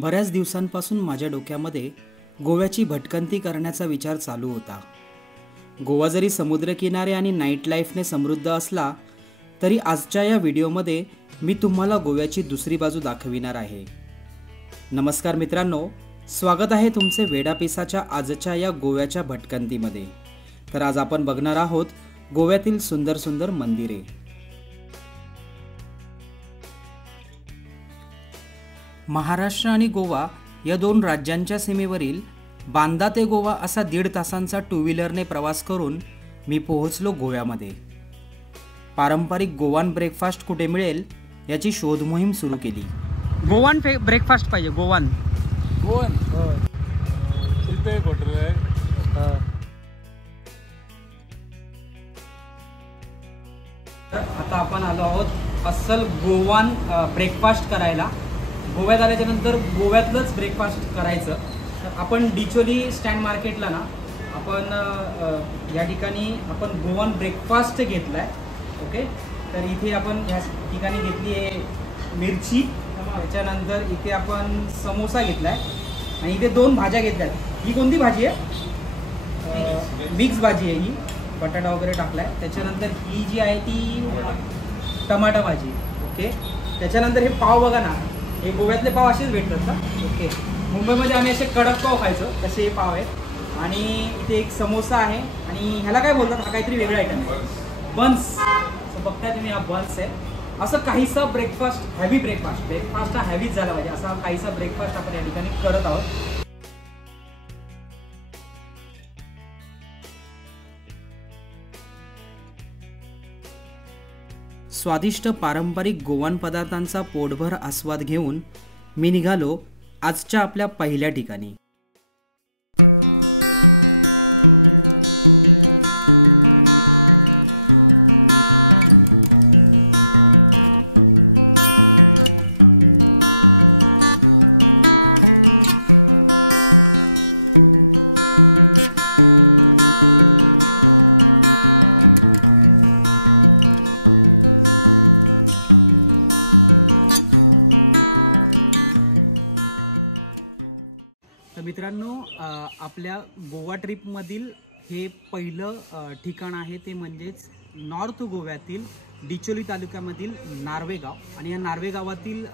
बऱ्याच दिवसांपासून माझ्या डोक्यामध्ये गोव्याची भटकंती करण्याचा विचार चालू होता। गोवा जरी समुद्रकिनारे आणि नाईट लाईफने समृद्ध असला तरी आजच्या या व्हिडिओमध्ये मी तुम्हाला गोव्याची दुसरी बाजू दाखविणार आहे। नमस्कार मित्रांनो, स्वागत आहे तुमचे वेडापिसाच्या आजच्या या गोव्याच्या भटकंतीमध्ये। तर आज आपण बघणार आहोत गोव्यातील सुंदर सुंदर मंदिरे। महाराष्ट्र आणि गोवा या दोन राज्यांच्या सीमेवरील बांदा ते गोवा असा 1.5 तासांचा टू व्हीलरने प्रवास करून मी पोहोचलो गोव्यामध्ये। पारंपरिक गोवान ब्रेकफास्ट कुठे मिळेल याची शोध मोहीम सुरू केली। गोवान ब्रेकफास्ट पाहिजे, गोवान गोवन शिल्पे हॉटेल आहे। आता आपण आलो आहोत अस्सल गोवान ब्रेकफास्ट करायला। गोव्यात आल्याच्या नंतर गोव्यातलंच ब्रेकफास्ट करायचं। तर आपण डिचोली स्टँड मार्केटला ना आपण या ठिकाणी आपण गोवान ब्रेकफास्ट घेतलाय। ओके, तर इथे आपण या ठिकाणी घेतली आहे मिरची, त्याच्यानंतर इथे आपण समोसा घेतलाय आणि इथे 2 भाज्या घेतल्यात। ही कोणती भाजी आहे? मिक्स भाजी आहे ही, बटाटा वगैरे टाकलाय। त्याच्यानंतर ही जी आहे ती टमाटा भाजी। ओके, त्याच्यानंतर हे पाव बघा ना, हे गोव्यातले पाव असेच भेटतात का? ओके, मुंबईमध्ये आम्ही असे कडक पाव खायचो, तसे हे पाव आहेत। आणि इथे एक समोसा आहे आणि ह्याला काय बोलतात, हा काहीतरी वेगळा आयटम आहे, बन्स। बघताय तुम्ही, हा बन्स आहे। असं काहीसा ब्रेकफास्ट, हेवी ब्रेकफास्ट हा हेवीच झाला पाहिजे, असा काहीसा ब्रेकफास्ट आपण या ठिकाणी करत आहोत। स्वादिष्ट पारंपरिक गोवान पदार्थांचा पोटभर आस्वाद घेऊन मी निघालो आजच्या आपल्या पहिल्या ठिकाणी। तर मित्रांनो, आपल्या गोवा ट्रिपमधील हे पहिलं ठिकाण आहे, ते म्हणजेच नॉर्थ गोव्यातील डिचोली तालुक्यामधील नार्वे गाव। आणि या नार्वे गावातील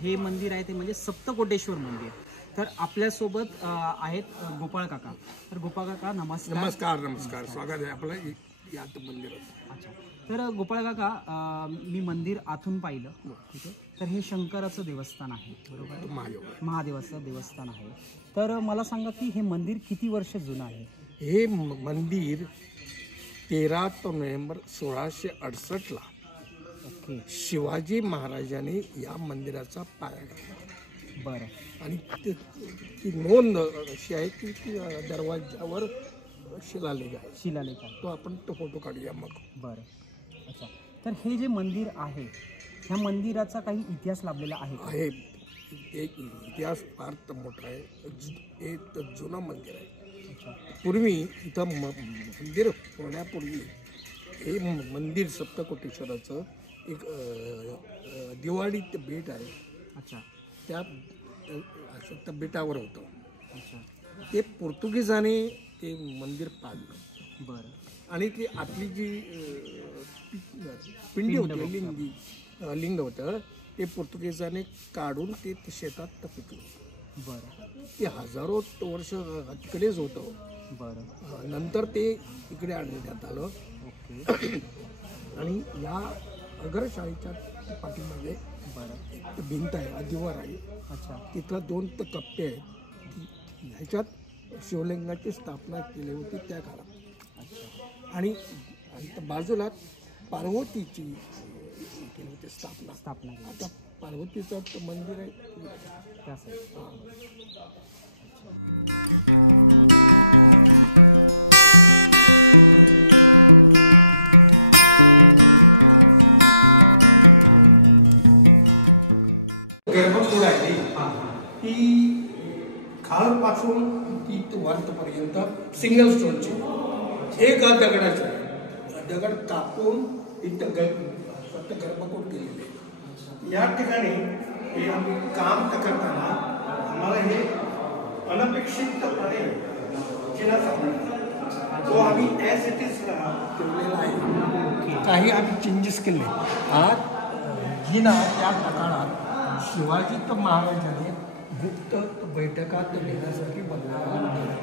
हे मंदिर आहे ते म्हणजे सप्तकोटेश्वर मंदिर। तर आपल्यासोबत आहेत गोपाळ काका। तर गोपाळ काका नमस्कार। नमस्कार नमस्कार, स्वागत आहे आपलं या मंदिरात। अच्छा, तर गोपाळ काका, मी मंदिर आतून पाहिलं, ठीक आहे। तर हे शंकराचं देवस्थान आहे, बरोबर? महादेवाचं देवस्थान आहे। तर मला सांगा की हे मंदिर किती वर्ष जुनं आहे? हे मंदिर 13 नोव्हेंबर 1668 ला ओके, शिवाजी महाराजांनी या मंदिराचा पाया घातला। बरं। आणि ती नोंद अशी आहे की दरवाजावर शिलालेख आहे, तो आपण तो फोटो काढूया मग। बरं, अच्छा। तर हे जे मंदिर आहे, ह्या मंदिराचा काही इतिहास लाभलेला आहे? एक इतिहास फार मोठा आहे, एक जुनं मंदिर आहे। पूर्वी इथं मंदिर होण्यापूर्वी हे मंदिर सप्तकोटेश्वराचं एक दिवाळी बेट आहे। अच्छा, त्या सप्त बेटावर होतं। अच्छा, ते पोर्तुगीजाने ते मंदिर पाडलं। बरं। आणि ती आपली जी पिंडी होती, लिंग होतं, ते पोर्तुगीजाने काढून ते शेतात पिकलं। बरं। ते हजारो वर्ष तिकडेच होतं। बरं। नंतर ते इकडे आणण्यात आलं। ओके। आणि या अगरशाळीच्या पाठीमागे एक भिंत आहे, अधिवार आहे। अच्छा, तिथं 2 कप्पे आहेत, ह्याच्यात शिवलिंगाची स्थापना केली होती त्या काळात। अच्छा, आणि बाजूला पार्वतीची केली होती स्थापना। आता पार्वतीचं मंदिर आहे त्या साईड। गर्भगृह आहे ती खालपासून ती वरपर्यंत सिंगल स्टोनची, एक दगड कापून इथं गर्भगृह केलेले। या ठिकाणी हे आम्ही काम करताना आम्हाला हे अनपेक्षितपणे जिना सापडला, तो आम्ही ॲज इट इज ठेवलेला आहे. काही आम्ही चेंजेस केले. आज जिना त्या प्रकारात शिवाजी महाराजांनी गुप्त बैठकात घेण्यासाठी बनवला.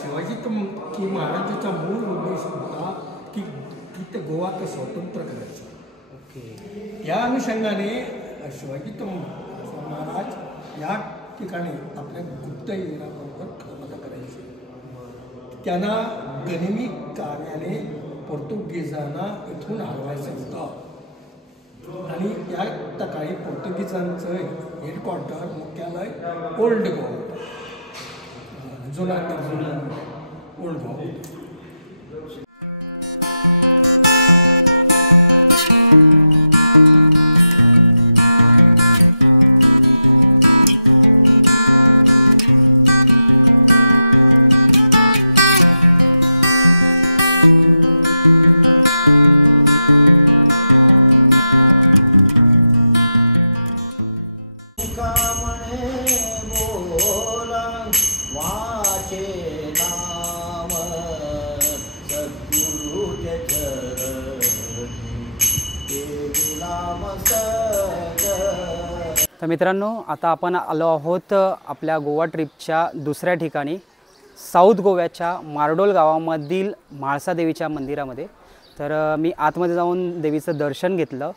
शिवाजी की महाराजांचा मूळ उद्देश होता की ते गोवाचं स्वतंत्र करायचं. या अनुषंगाने शिवाजी महाराज या ठिकाणी आपल्या गुप्त येण्याबरोबर क्षमता करायची. त्यांना गनिमी कार्याने पोर्तुगीजांना इथून हलवायचं होतं आणि या ठिकाणी पोर्तुगीजांचं हेडक्वार्टर मुख्यालय ओल्ड गोवा, जुना ओल्ड गोवा. तर मित्रांनो, आता आपण आलो आहोत आपल्या गोवा ट्रिपच्या दुसऱ्या ठिकाणी, साऊथ गोव्याच्या मारडोल गावामधील म्हाळसा देवीच्या मंदिरामध्ये. तर मी आतमध्ये जाऊन देवीचं दर्शन घेतलं.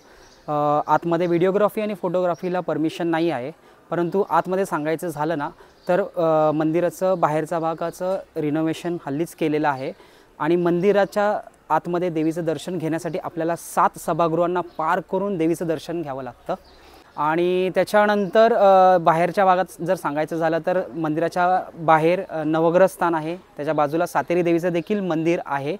आतमध्ये व्हिडिओग्राफी आणि फोटोग्राफीला परमिशन नाही आहे, परंतु आतमध्ये सांगायचं झालं ना तर मंदिराचं बाहेरच्या भागाचं रिनोव्हेशन हल्लीच केलेलं आहे आणि मंदिराच्या आतमध्ये देवीचं दर्शन घेण्यासाठी आपल्याला 7 सभागृहांना पार करून देवीचं दर्शन घ्यावं लागतं. आणि त्याच्यानंतर बाहेरच्या भागात जर सांगायचं झालं तर मंदिराच्या बाहेर नवग्रह स्थान आहे, त्याच्या बाजूला सातेरी देवीचं देखील मंदिर आहे.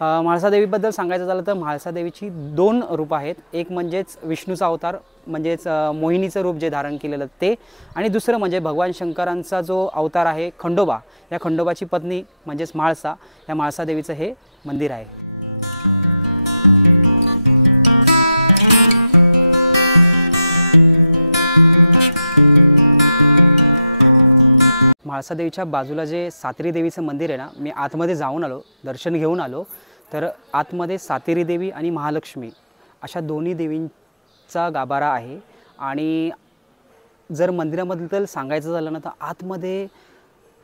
म्हाळसा देवीबद्दल सांगायचं झालं तर म्हाळसा देवीची 2 रूपं आहेत. एक म्हणजेच विष्णूचा अवतार म्हणजेच मोहिनीचं रूप जे धारण केलेलं ते, आणि दुसरं म्हणजे भगवान शंकरांचा जो अवतार आहे खंडोबा, या खंडोबाची पत्नी म्हणजेच म्हाळसा, या म्हाळसा देवीचं हे मंदिर आहे. म्हाळसा देवीच्या बाजूला जे सातेरी देवीचं मंदिर आहे ना, मी आतमध्ये जाऊन आलो, दर्शन घेऊन आलो. तर आतमध्ये सातेरी देवी आणि महालक्ष्मी अशा दोन्ही देवींचा गाभारा आहे. आणि जर मंदिराबद्दल सांगायचं झालं ना तर आतमध्ये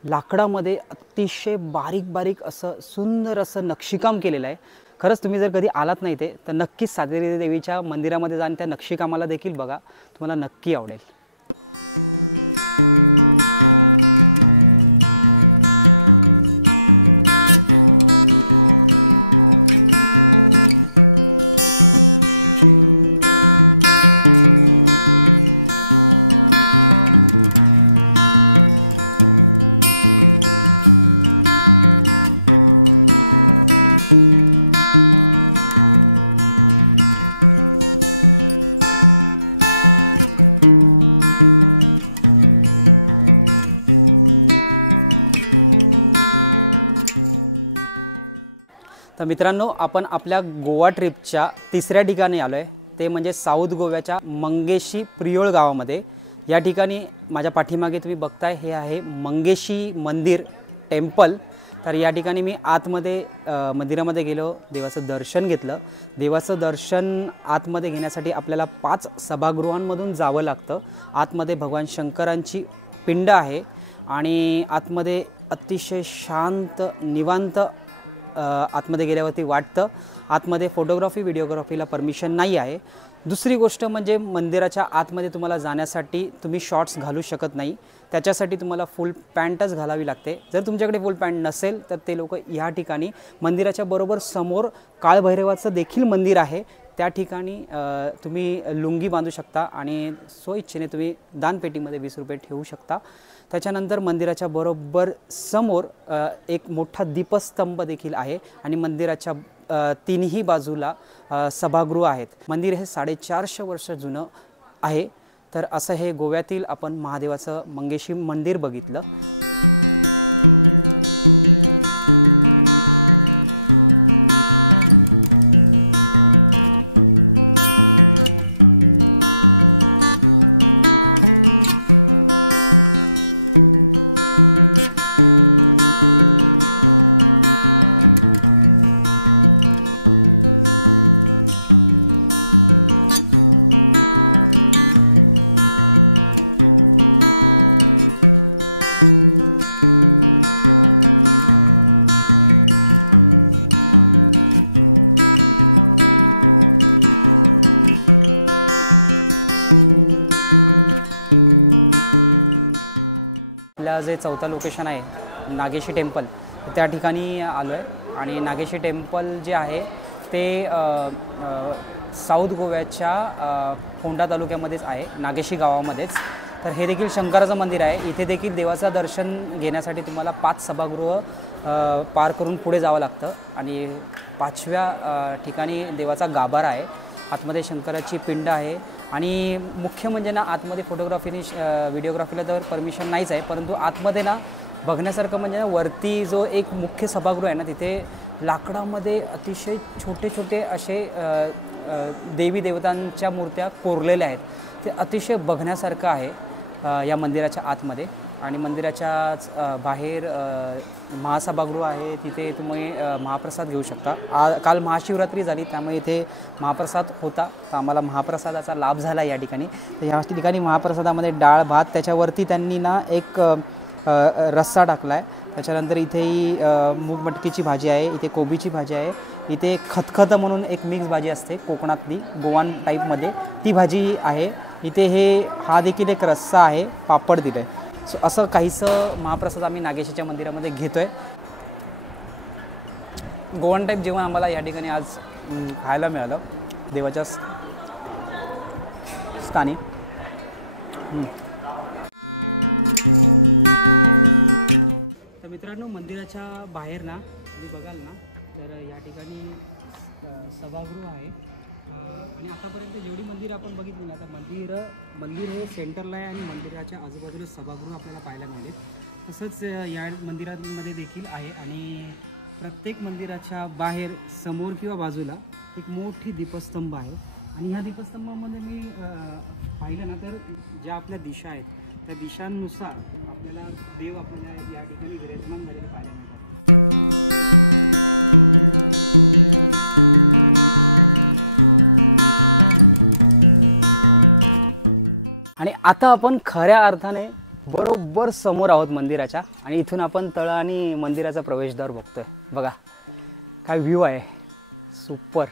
लाकडामध्ये अतिशय बारीक बारीक असं सुंदर असं नक्षीकाम केलेलं आहे. खरंच तुम्ही जर कधी आलात नाही ते तर नक्कीच सातेरी देवीच्या मंदिरामध्ये जाऊन त्या नक्षीकामाला देखील बघा, तुम्हाला नक्की आवडेल. तर मित्रांनो, आपण आपल्या गोवा ट्रिपच्या तिसऱ्या ठिकाणी आलो आहे, ते म्हणजे साऊथ गोव्याच्या मंगेशी प्रियोळ गावामध्ये. या ठिकाणी माझ्या पाठीमागे तुम्ही बघताय हे आहे मंगेशी मंदिर टेम्पल. तर या ठिकाणी मी आतमध्ये मंदिरामध्ये गेलो, देवाचं दर्शन घेतलं. देवाचं दर्शन आतमध्ये घेण्यासाठी आपल्याला 5 सभागृहांमधून जावं लागतं. आतमध्ये भगवान शंकरांची पिंड आहे आणि आतमध्ये अतिशय शांत निवांत आतमध्ये गेल्यावरती वाटतं. आतमध्ये फोटोग्राफी व्हिडिओग्राफीला परमिशन नाही आहे. दुसरी गोष्ट म्हणजे मंदिराच्या आतमध्ये तुम्हाला जाण्यासाठी तुम्ही शॉर्ट्स घालू शकत नाही, त्याच्यासाठी तुम्हाला फुल पॅन्टच घालावी लागते. जर तुमच्याकडे फुल पॅन्ट नसेल तर ते लोक या ठिकाणी मंदिराच्या बरोबर समोर काळभैरवाचं देखील मंदिर आहे, त्या ठिकाणी तुम्ही लुंगी बांधू शकता आणि स्वइच्छेने तुम्ही दानपेटीमध्ये 20 रुपये ठेवू शकता. त्याच्यानंतर मंदिराच्या बरोबर समोर एक मोठा दीपस्तंभ देखील आहे आणि मंदिराच्या तिन्ही बाजूला सभागृह आहेत. मंदिर हे 450 वर्ष जुनं आहे. तर असं हे गोव्यातील आपण महादेवाचं मंगेशी मंदिर बघितलं. आपल्या जे चौथा लोकेशन आहे नागेशी टेम्पल, त्या ठिकाणी आलो आहे आणि नागेशी टेम्पल जे आहे ते साऊथ गोव्याच्या फोंडा तालुक्यामध्येच आहे, नागेशी गावामध्येच. तर हे देखील शंकराचं मंदिर आहे. इथे देखील देवाचं दर्शन घेण्यासाठी तुम्हाला 5 सभागृह पार करून पुढे जावं लागतं आणि 5व्या ठिकाणी देवाचा गाभारा आहे. आतमध्ये शंकराची पिंड आहे आणि मुख्य म्हणजे ना आतमध्ये व्हिडिओग्राफीला तर परमिशन नाहीच आहे, परंतु आतमध्ये ना बघण्यासारखं म्हणजे ना वरती जो एक मुख्य सभागृह आहे ना, तिथे लाकडामध्ये अतिशय छोटे छोटे असे देवी देवतांच्या मूर्त्या कोरलेल्या आहेत. ते अतिशय बघण्यासारखं आहे या मंदिराच्या आतमध्ये. आणि मंदिराच्याच बाहेर महासभागृह आहे, तिथे तुम्ही महाप्रसाद घेऊ शकता. काल महाशिवरात्री झाली, त्यामुळे इथे महाप्रसाद होता, तर आम्हाला महाप्रसादाचा लाभ झाला या ठिकाणी. तर ह्या ठिकाणी महाप्रसादामध्ये डाळ भात, त्याच्यावरती त्यांनी ना एक रस्सा टाकला आहे. त्याच्यानंतर इथेही मूग मटकीची भाजी आहे, इथे कोबीची भाजी आहे, इथे खतखत म्हणून एक मिक्स भाजी असते कोकणातली गोवान टाईपमध्ये, ती भाजी आहे. इथे हा देखील एक रस्सा आहे, पापड दिलं आहे. सो असं काहीसं महाप्रसाद आम्ही नागेशीच्या मंदिरामध्ये घेतो आहे. गोवन टाईप जेवण आम्हाला या ठिकाणी आज खायला मिळालं देवाच्या स्थानी. तर मित्रांनो, मंदिराच्या बाहेर ना तुम्ही बघाल ना, तर या ठिकाणी सभागृह आहे आणि आतापर्यंत जेवढी मंदिरं आपण बघितली ना, तर मंदिर हे सेंटरला आहे आणि मंदिराच्या आजूबाजूला सभागृह आपल्याला पाहायला मिळेल. तसंच या मंदिरामध्ये देखील आहे आणि प्रत्येक मंदिराच्या बाहेर समोर किंवा बाजूला एक मोठी दीपस्तंभ आहे. आणि ह्या दीपस्तंभामध्ये मी पाहिलं ना, तर ज्या आपल्या दिशा आहेत त्या दिशांनुसार आपल्याला देव आपल्याला या ठिकाणी विराजमान झालेले पाहायला मिळतात. आणि आता आपण खऱ्या अर्थाने बरोबर समोर आहोत मंदिराच्या, आणि इथून आपण तळ आणि मंदिराचा प्रवेशद्वार बघतोय. बघा काय व्ह्यू आहे, सुपर.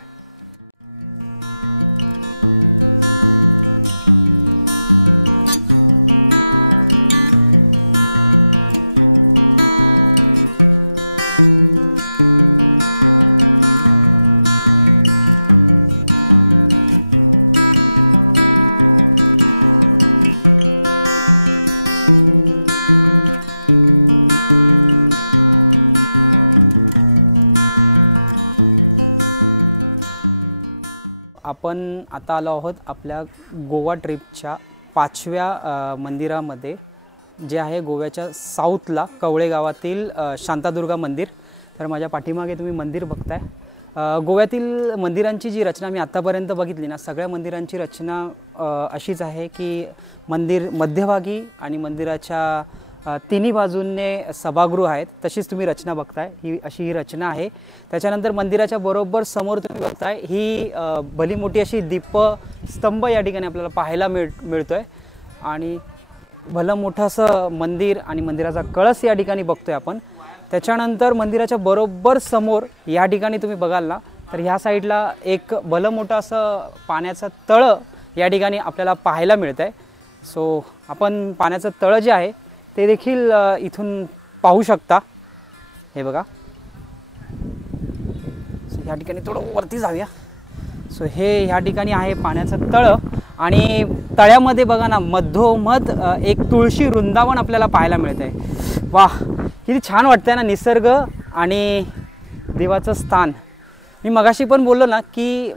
आपण आता आलो आहोत आपल्या गोवा ट्रिपच्या 5व्या मंदिरामध्ये, जे आहे गोव्याच्या साऊथला कवळे गावातील शांतादुर्गा मंदिर. तर माझ्या पाठीमागे तुम्ही मंदिर बघताय. गोव्यातील मंदिरांची जी रचना मी आत्तापर्यंत बघितली ना, सगळ्या मंदिरांची रचना अशीच आहे की मंदिर मध्यभागी आणि मंदिराच्या तिन्ही बाजूंनी सभागृह आहेत. तशीच तुम्ही रचना बघताय, ही रचना आहे. त्याच्यानंतर मंदिराच्या बरोबर समोर तुम्ही बघताय ही भली मोठी अशी दीपस्तंभ या ठिकाणी आपल्याला पाहायला मिळतोय. आणि भलं मोठं असं मंदिर आणि मंदिराचा कळस या ठिकाणी बघतोय आपण. त्याच्यानंतर मंदिराच्या बरोबर समोर या ठिकाणी तुम्ही बघाल ना, तर ह्या साईडला एक भलं मोठं असं पाण्याचं तळं या ठिकाणी आपल्याला पाहायला मिळतं आहे. सो आपण पाण्याचं तळं जे आहे ते देखील इथून पाहू शकता. हे बघा, सो ह्या ठिकाणी थोडं वरती जाऊया. सो हे ह्या ठिकाणी आहे पाण्याचं तळं आणि तळ्यामध्ये बघा ना, मधोमध एक तुळशी वृंदावन आपल्याला पाहायला मिळतं आहे. वाह, किती छान वाटतंय ना, निसर्ग आणि देवाचं स्थान. मी मगाशी पण बोललो ना की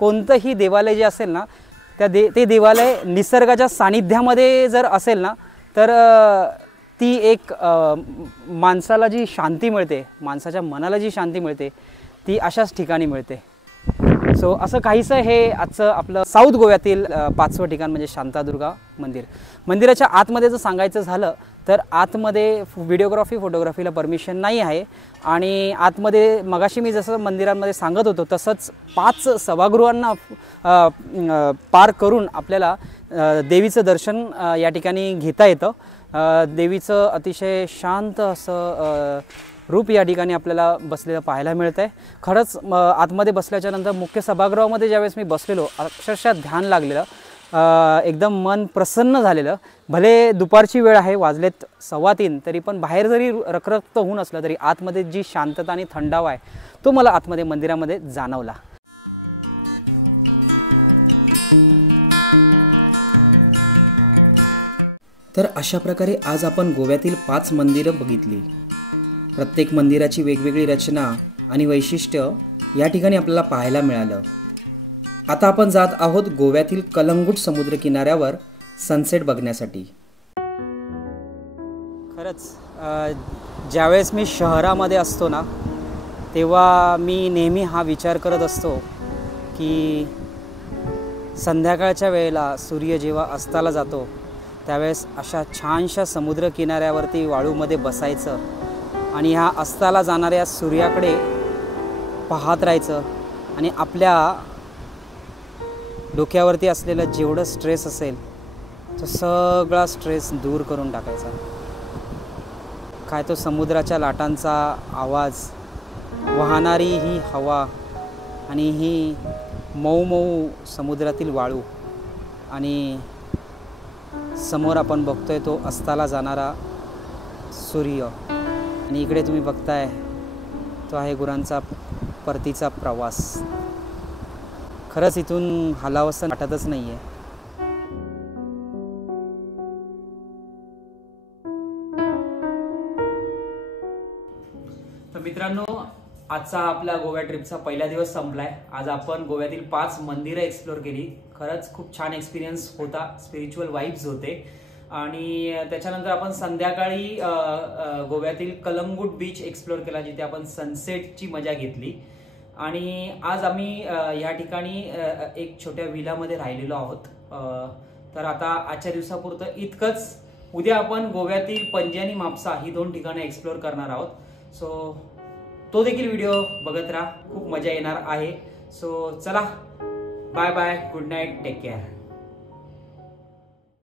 कोणतंही देवालय जे असेल ना, ते देवालय निसर्गाच्या सानिध्यामध्ये जर असेल ना, तर ती एक माणसाला जी शांती मिळते, माणसाच्या मनाला जी शांती मिळते, ती अशाच ठिकाणी मिळते. सो असं काहीसं हे आजचं आपलं साऊथ गोव्यातील 5वं ठिकाण म्हणजे शांतादुर्गा मंदिर. मंदिराच्या आतमध्ये जर सांगायचं झालं तर आतमध्ये फोटोग्राफीला परमिशन नाही आहे. आणि आतमध्ये मगाशी मी जसं मंदिरांमध्ये सांगत होतो तसंच 5 सभागृहांना पार करून आपल्याला देवीचं दर्शन या ठिकाणी घेता येतं. देवीचं अतिशय शांत असं रूप या ठिकाणी आपल्याला बसलेलं पाहायला मिळतं आहे. खरंच आतमध्ये बसल्याच्यानंतर मुख्य सभागृहामध्ये ज्यावेळेस मी बसलेलो, अक्षरशः ध्यान लागलेलं. एकदम मन प्रसन्न झालेलं. भले दुपारची वेळ आहे, वाजलेत 2:15, तरी पण बाहेर जरी रखरखत होऊन असलं तरी आतमध्ये जी शांतता आणि थंडावा आहे तो मला आतमध्ये मंदिरामध्ये जाणवला. तर अशा प्रकारे आज आपण गोव्यातील 5 मंदिरं बघितली. प्रत्येक मंदिराची वेगवेगळी रचना आणि वैशिष्ट्य या ठिकाणी आपल्याला पाहायला मिळालं. आता आपण जात आहोत गोव्यातील कलंगूट समुद्र किनाऱ्यावर सनसेट बघण्यासाठी. खरंच ज्यावेळेस मी शहरामध्ये असतो ना, तेव्हा मी नेहमी हा विचार करत असतो की संध्याकाळच्या वेळेला सूर्य जेव्हा अस्ताला जातो त्यावेळेस अशा छानशा समुद्र किनाऱ्यावरती वाळूमध्ये बसायचं आणि ह्या अस्ताला जाणाऱ्या सूर्याकडे पाहत राहायचं आणि आपल्या डोक्यावरती असलेलं जेवढं स्ट्रेस असेल तो सगळा स्ट्रेस दूर करून टाकायचा. काय तो समुद्राच्या लाटांचा आवाज, वाहणारी ही हवा आणि ही मऊ मऊ समुद्रातील वाळू आणि समोर आपण बघतोय तो अस्ताला जाणारा सूर्य आणि इकडे तुम्ही बघताय तो आहे गुरांचा परतीचा प्रवास. खरंच इथून हलावंसं वाटतच नाही आहे. तर मित्रांनो, आजचा आपला गोव्या ट्रिपचा पहिला दिवस संपलाय. आज आपण गोव्यातील 5 मंदिरं एक्सप्लोर केली. खरंच खूप छान एक्सपिरियन्स होता, स्पिरिच्युअल वाइब्स होते. आणि त्याच्यानंतर आपण संध्याकाळी गोव्यातील कलंगूट बीच एक्सप्लोर केला, जिथे आपण सनसेटची मजा घेतली. आणि आज आम्ही या ठिकाणी एक छोट्या विलामध्ये राहिलेलो आहोत. तर आता आजच्या दिवसापुरतं इतकंच. उद्या आपण गोव्यातील पणजी आणि म्हापसा ही 2 ठिकाणं एक्सप्लोर करणार आहोत. सो तो देखील व्हिडिओ बघत राहा, खूप मजा येणार आहे. सो चला, bye bye, good night, take care.